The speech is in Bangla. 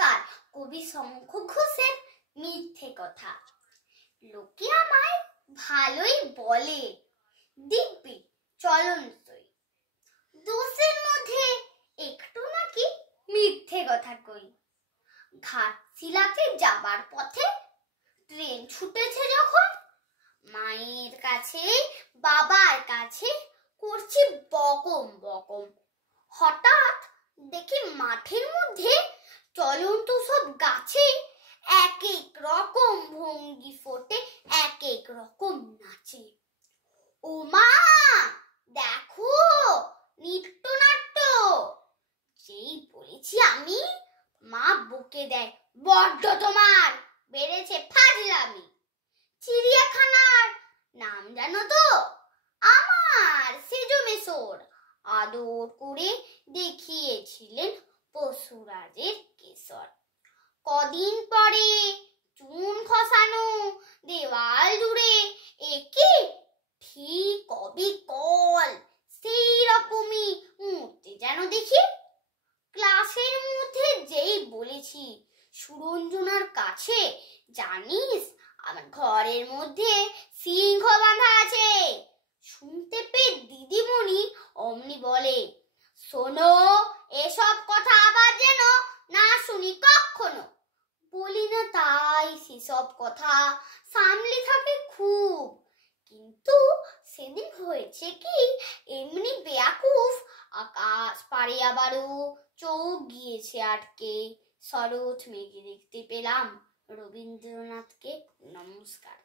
নমস্কার। কবি শঙ্খ ঘোষের মিথ্যে কথা। লোকে আমায় ভালোই বলে, দিব্যি চলনসই। দোষের মধ্যে একটু নাকি মিথ্যে কথা কই। ঘাটশিলাতে যাবার পথে ট্রেন ছুটেছে যখন, মায়ের কাছে বাবার কাছে করছি বকম বকম। হঠাৎ দেখি মাঠের মধ্যে চলন্ত সব গাছে এক এক রকম ভঙ্গি ফোটে, এক এক রকম নাচে। ও মা দেখো নৃত্যনাট্য। যেই বলেছি আমি, মা বকে দেয়, বড্ড তোমার বেড়েছে ফাজলামি। চিড়িয়াখানার নাম জানো তো? আমার সেজো মেসোর আদর করে দেখিয়েছিলেন পশুরাজের কেশর। কদিন পরে চুন খসানো দেওয়াল জুড়ে একে ঠিক অবিকল সেই রকমই মূর্তি যেন দেখি। ক্লাসের মধ্যে যেই বলেছি সুরঞ্জনার কাছে, জানিস আমার ঘরের মধ্যে সিংহ বাঁধা আছে। শুনতে পেয়ে দিদিমণি অমনি বলে, শোনো এসব কথা আবার যেন না শুনি কখনো। বলি না তাই সেসব কথা সামলে থাকে খুব, কিন্তু সেদিন হয়েছে কি, এমনি বেয়াকুফ আকাশ পারে আবারও চোখ গিয়েছে আটকে। শরৎ মেঘে দেখতে পেলাম রবীন্দ্রনাথকে। নমস্কার।